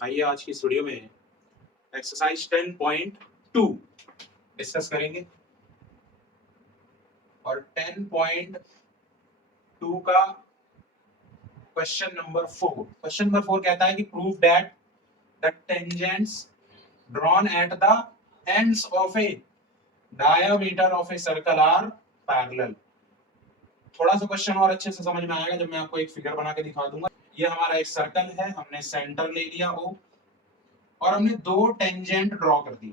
आइए आज की इस वीडियो में एक्सरसाइज 10.2 डिस्कस करेंगे और 10.2 का क्वेश्चन नंबर 4 कहता है कि prove that the tangents drawn at the ends of a diameter of a circle are parallel. थोड़ा सा क्वेश्चन और अच्छे से समझ में आएगा जब मैं आपको एक फिगर बना के दिखा दूंगा। ये हमारा एक सर्कल है, हमने सेंटर ले लिया O और हमने दो टेंजेंट ड्रॉ कर दिए।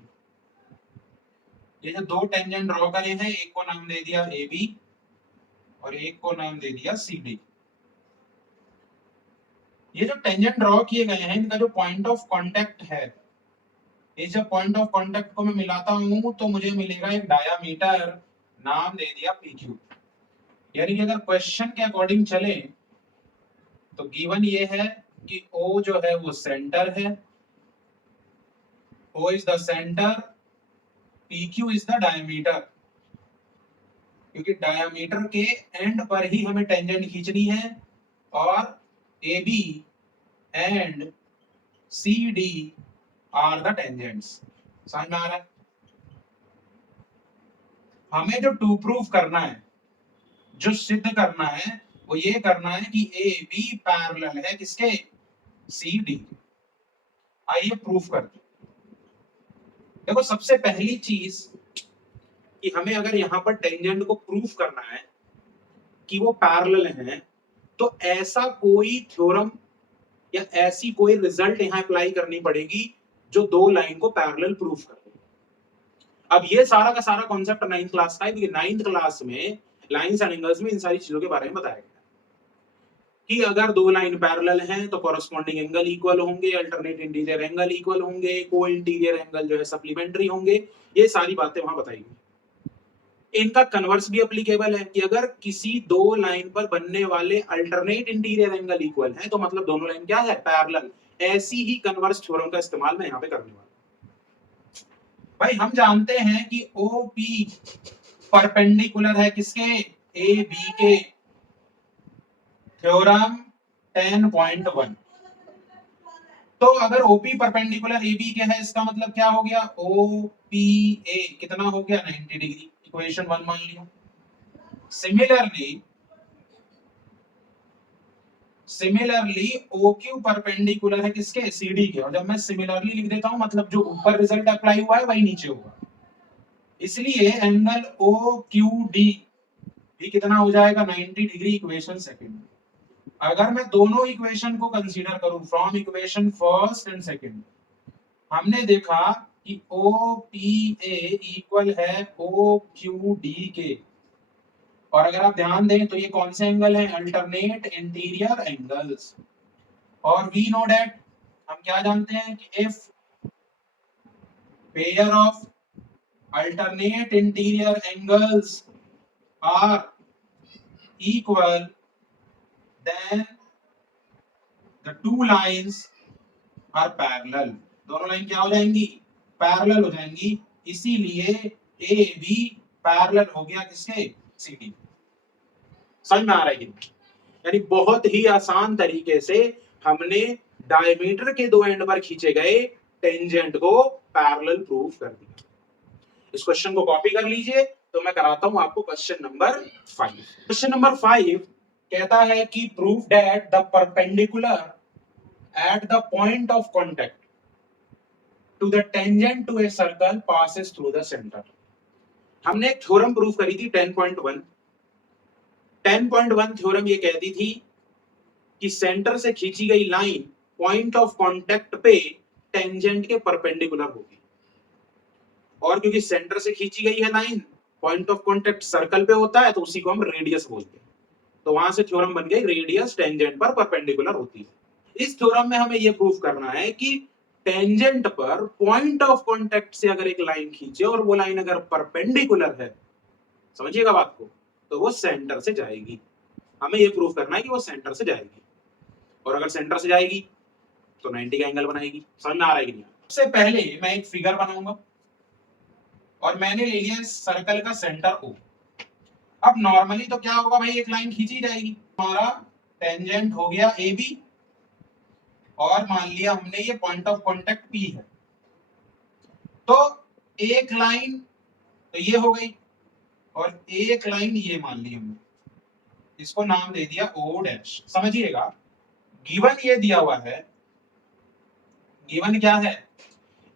ये जो दो टेंजेंट ड्रॉ करे हैं, एक को नाम दे दिया ए बी और एक को नाम दे दिया सी डी। ये जो टेंजेंट ड्रॉ किए गए हैं, इनका जो पॉइंट ऑफ कांटेक्ट है, इस जब पॉइंट ऑफ कांटेक्ट को मैं मिलाता हूं तो मुझे मिलेगा एक डायामीटर, नाम दे दिया पी क्यू। यानी कि अगर क्वेश्चन के अकॉर्डिंग चले तो गिवन ये है कि O जो है वो सेंटर है, O is the centre, PQ is the diameter, क्योंकि डायमीटर के एंड पर ही हमें टेंजेंट खींचनी है और AB and CD are the tangents. समझ में आ रहा है? हमें जो टू प्रूफ करना है, जो सिद्ध करना है, वो ये करना है कि AB पैरेलल है किसके, CD। आइए प्रूफ करते हैं। देखो सबसे पहली चीज कि हमें अगर यहां पर टेंजेंट को प्रूफ करना है कि वो पैरेलल हैं, तो ऐसा कोई थ्योरम या ऐसी कोई रिजल्ट यहां अप्लाई करनी पड़ेगी जो दो लाइन को पैरेलल प्रूफ करे। अब ये सारा का सारा कॉन्सेप्ट 9th क्लास का है, क्योंकि 9th क्लास में लाइंस एंड एंगल्स में इन सारी चीजों के बारे में बताया गया कि अगर दो लाइन पैरेलल हैं तो कॉरेस्पॉन्डिंग एंगल इक्वल होंगे, अल्टरनेट इंटीरियर एंगल इक्वल होंगे, को इंटीरियर एंगल जो है सप्लीमेंट्री होंगे। ये सारी बातें वहां बताई गई। इनका कन्वर्स भी एप्लीकेबल है कि अगर किसी दो लाइन पर बनने वाले अल्टरनेट इंटीरियर एंगल इक्वल है तो मतलब दोनों लाइन क्या है, पैरेलल। ऐसी ही कन्वर्स थ्योरम का इस्तेमाल मैं यहां पे करने वाला हूं। भाई हम जानते हैं कि OP परपेंडिकुलर है किसके, AB के। थ्योरम 10.1। तो अगर OP परपेंडिकुलर AB के है, इसका मतलब क्या हो गया, OPA कितना हो गया, 90 डिग्री। इक्वेशन 1 मान लिया। सिमिलरली OQ परपेंडिकुलर है किसके, CD के। और जब मैं सिमिलरली लिख देता हूं मतलब जो ऊपर रिजल्ट अप्लाई हुआ है वही नीचे होगा। इसलिए एंगल OQD भी कितना हो जाएगा, 90 डिग्री। Equation second. अगर मैं दोनों इक्वेशन को कंसीडर करूं from equation first and second, हमने देखा कि OPA इक्वल है OQD के। और अगर आप ध्यान दें तो ये कौन से एंगल हैं, अल्टरनेट इंटीरियर एंगल्स। और वी नो दैट, हम क्या जानते हैं कि if pair of alternate interior angles are equal then the two lines are parallel। दोनों लाइन क्या हो जाएंगी, पैरेलल हो जाएंगी। इसीलिए AB पैरेलल हो गया किसके, CD। समझ में आ रहा है कि यानी बहुत ही आसान तरीके से हमने डायमीटर के दो एंड पर खींचे गए टेंजेंट को पैरेलल प्रूफ कर दिया। इस क्वेश्चन को कॉपी कर लीजिए तो मैं कराता हूं आपको क्वेश्चन नंबर 5। क्वेश्चन नंबर 5 कहता है कि proof that the perpendicular at the point of contact to the tangent to a circle passes through the centre. हमने एक थ्योरम प्रूफ करी थी 10.1। 10.1 थ्योरम ये कहती थी कि सेंटर से खींची गई लाइन पॉइंट ऑफ कांटेक्ट पे टेंजेंट के परपेंडिकुलर होगी। और क्योंकि सेंटर से खींची गई है line, point of contact circle पे होता है, तो उसी को हम रेडियस बोलते हैं। तो वहां से थ्योरम बन गई रेडियस टेंजेंट पर परपेंडिकुलर होती है। इस थ्योरम में हमें यह प्रूफ करना है कि टेंजेंट पर पॉइंट ऑफ कांटेक्ट से अगर एक लाइन खींचे और वो लाइन अगर परपेंडिकुलर है, समझिएगा बात को, तो वो सेंटर से जाएगी। हमें यह प्रूफ करना है कि वो सेंटर से जाएगी। और अगर सेंटर से जाएगी तो 90 का एंगल बनाएगी। समझ में आ रहा है कि नहीं? सबसे पहले मैं एक फिगर बनाऊंगा और मैंने ले लिया सर्कल का सेंटर O। अब नॉर्मली तो क्या होगा भाई, एक लाइन खींची जाएगी। हमारा टेंजेंट हो गया AB और मान लिया हमने ये पॉइंट ऑफ कांटेक्ट P है, तो एक लाइन तो ये हो गई और एक लाइन ये मान ली हमने, इसको नाम दे दिया O डैश। समझिएगा, गिवन ये दिया हुआ है, गिवन क्या है,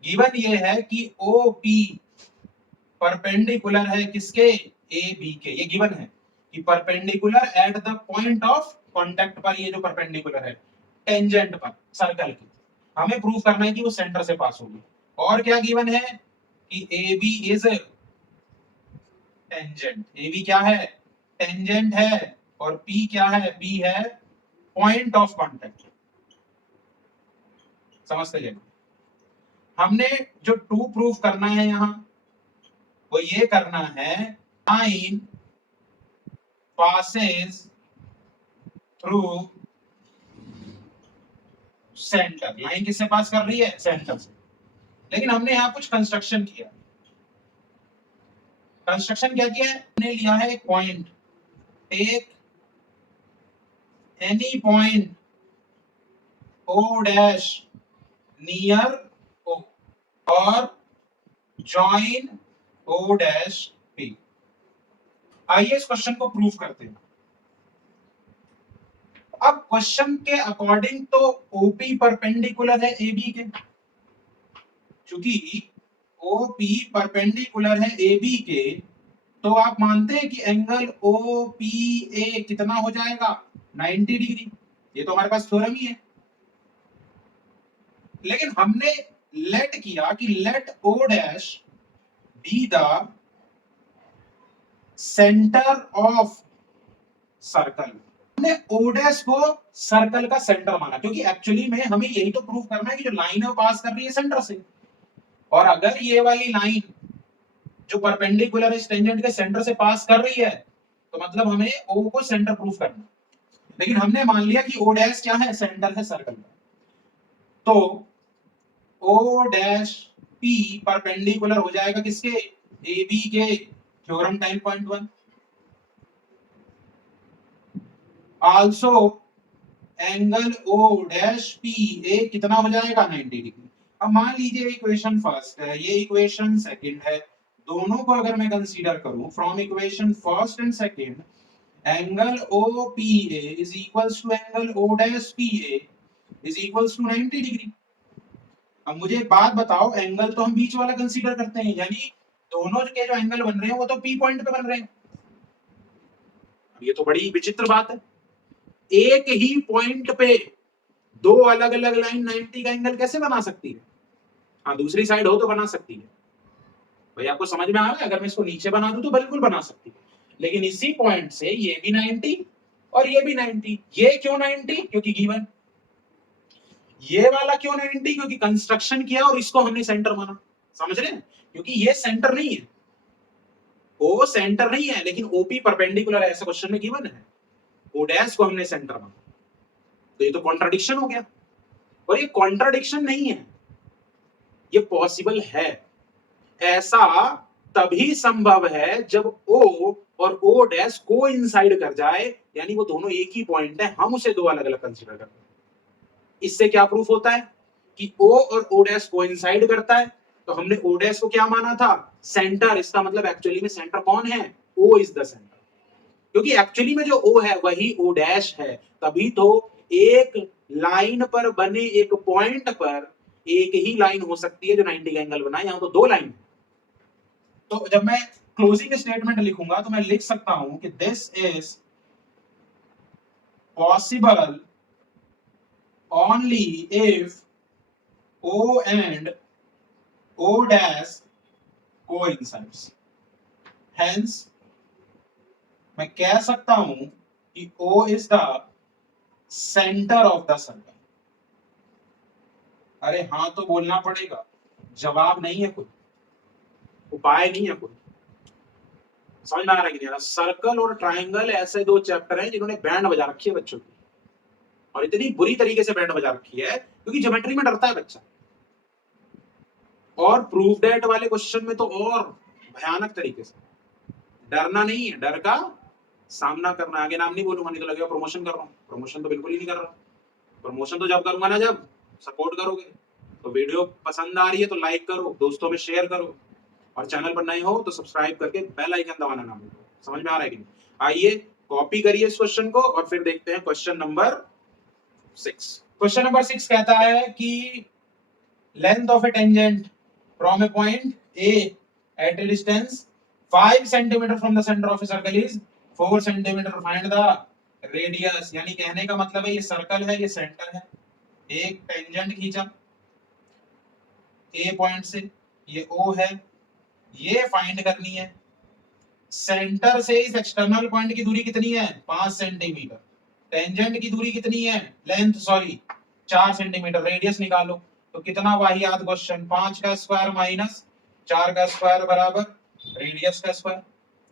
गिवन ये है कि OP परपेंडिकुलर है किसके, AB के। ये गिवन है कि perpendicular at the point of contact पर, ये जो परपेंडिकुलर है टेंजेंट पर सर्कल की, हमें प्रूव करना है कि वो सेंटर से पास होगी। और क्या गिवन है कि AB इज टेंजेंट, AB क्या है, टेंजेंट है, और P क्या है, P है पॉइंट ऑफ कांटेक्ट। समझते जाइए, हमने जो टू प्रूफ करना है यहां वो ये करना है, line passes through centre, line किससे पास कर रही है, सेंटर से। लेकिन हमने यहां कुछ कंस्ट्रक्शन किया, कंस्ट्रक्शन क्या किया है, हमने लिया है एक point, take any point O dash near O और जॉइन O डैश P। आइए इस क्वेश्चन को प्रूव करते हैं। अब क्वेश्चन के अकॉर्डिंग तो OP परपेंडिकुलर है AB के, चूंकि OP परपेंडिकुलर है AB के, तो आप मानते हैं कि एंगल OPA कितना हो जाएगा, 90 डिग्री। ये तो हमारे पास थ्योरम ही है। लेकिन हमने लेट किया कि let O dash be the centre of circle, हमने O डैश को सर्कल का सेंटर माना, क्योंकि एक्चुअली में हमें यही तो प्रूव करना है कि जो लाइन है पास कर रही है सेंटर से, और अगर ये वाली लाइन जो परपेंडिकुलर इस टेंजेंट के सेंटर से पास कर रही है, तो मतलब हमें O को सेंटर प्रूफ करना। लेकिन हमने मान लिया कि O डैश क्या है, सेंटर है सर्कल का, तो O डैश P परपेंडिकुलर हो जाएगा किसके, AB के। Theorem 10.1 also angle O dash PA कितना हो जाएगा, 90 डिग्री। अब मान लीजिए इक्वेशन फर्स्ट है, ये इक्वेशन सेकंड है, दोनों को अगर मैं कंसीडर करूं from equation first and second, angle OPA is equals to angle O dash PA is equals to 90 degree. अब मुझे एक बात बताओ, एंगल तो हम बीच वाला कंसीडर करते हैं, यानी दोनों के जो एंगल बन रहे हैं वो तो P पॉइंट पे बन रहे हैं। ये तो बड़ी विचित्र बात है, एक ही पॉइंट पे दो अलग अलग लाइन 90 का एंगल कैसे बना सकती है। हाँ, दूसरी साइड हो तो बना सकती है, भाई आपको समझ में आ रहा है, अगर मैं इसको नीचे बना दूं तो बिल्कुल बना सकती है, लेकिन इसी पॉइंट से ये भी 90 और ये भी 90। ये क्यों 90, क्योंकि गिवन। ये वाला क्यों 90, क्योंकि कंस्ट्रक्शन किया और इसको हमने सेंटर माना। समझ रहे हैं, क्योंकि ये सेंटर नहीं है, O सेंटर नहीं है, लेकिन OP परपेंडिकुलर है, ऐसा क्वेश्चन में गिवन है, O डैश को हमने सेंटर माना, तो ये तो कॉन्ट्रडिक्शन हो गया। और ये कॉन्ट्रडिक्शन नहीं है, ये पॉसिबल है। ऐसा तभी संभव है जब O और O डैश को इंसाइड कर जाए, यानी वो दोनों एक ही पॉइंट है, हम उसे दो अलग अलग कंसीडर करते हैं। इससे क्या प्रूफ होता है कि O और O डैश को इंसाइड करता है, तो हमने O डैश को क्या माना था, सेंटर। इसका मतलब एक्चुअली में सेंटर कौन है, O इज द सेंटर, क्योंकि एक्चुअली में जो O है वही O डैश है। तभी तो एक लाइन पर बने एक पॉइंट पर एक ही लाइन हो सकती है जो 90 का एंगल बनाए, यहां तो दो लाइन। तो जब मैं क्लोजिंग स्टेटमेंट लिखूंगा तो मैं लिख सकता हूं कि this is possible only if O and O dash coincides। Hence मैं कह सकता हूं कि O is the center of the circle। अरे हाँ तो बोलना पड़ेगा, जवाब नहीं है कोई, उपाय नहीं है कोई। समझ में आ रहा है कि नहीं? सर्कल और ट्राइंगल ऐसे दो चैप्टर हैं जिन्होंने बैंड बजा रखी है बच्चों की, और इतनी बुरी तरीके से बैंड बजा रखी है क्योंकि ज्योमेट्री में डरता है बच्चा, और प्रूफ दैट वाले क्वेश्चन में तो और भयानक तरीके से। डरना नहीं है, डर का सामना करना। आगे नाम नहीं बोलूंगा, नहीं तो लगेगा प्रमोशन कर रहा हूं, प्रमोशन तो बिल्कुल ही नहीं कर रहा। प्रमोशन तो जब करूंगा ना जब सपोर्ट करोगे। तो वीडियो पसंद आ रही है तो लाइक करो, दोस्तों में शेयर करो, और चैनल पर नए हो तो सब्सक्राइब करके बेल आइकन दबाना ना भूलो। समझ में आ रहा है कि नहीं? आइए कॉपी करिए इस क्वेश्चन को और फिर देखते हैं क्वेश्चन नंबर 6। क्वेश्चन नंबर 6 कहता है कि length of a tangent from a point A at a distance 5 centimetre from the centre of a circle is 4 centimetre, find the radius. यानी कहने का मतलब है ये सर्कल है, ये सेंटर है, एक टेंजेंट खींचा ए पॉइंट से, ये ओ है, ये फाइंड करनी है। सेंटर से इस एक्सटर्नल पॉइंट की दूरी कितनी है? 5 सेंटीमीटर। टेंजेंट की दूरी कितनी है? Length sorry 4 centimetre. रेडियस निकालो। तो कितना वाहियात क्वेश्चन, 5 का स्क्वायर माइनस 4 का स्क्वायर बराबर रेडियस का स्क्वायर।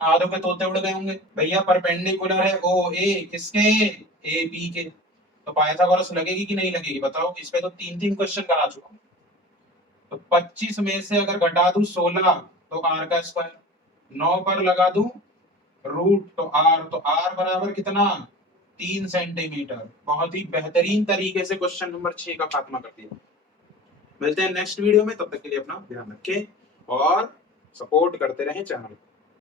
आधों के तोते उड़ गए होंगे भैया। परपेंडिकुलर है ओ ए किसके? ए बी के। तो पाइथागोरस लगेगी कि नहीं लगेगी बताओ। इस पे तो 3 क्वेश्चन करा चुका हूं। तो 25 में से अगर घटा दूं 16 तो r का स्क्वायर, 9 पर लगा दूं रूट तो r बराबर कितना? 3 सेंटीमीटर। बहुत ही बेहतरीन तरीके से क्वेश्चन नंबर 6 का खात्मा कर दिया। मिलते हैं नेक्स्ट वीडियो में, तब तक के लिए अपना ध्यान रखें और सपोर्ट करते रहें चैनल।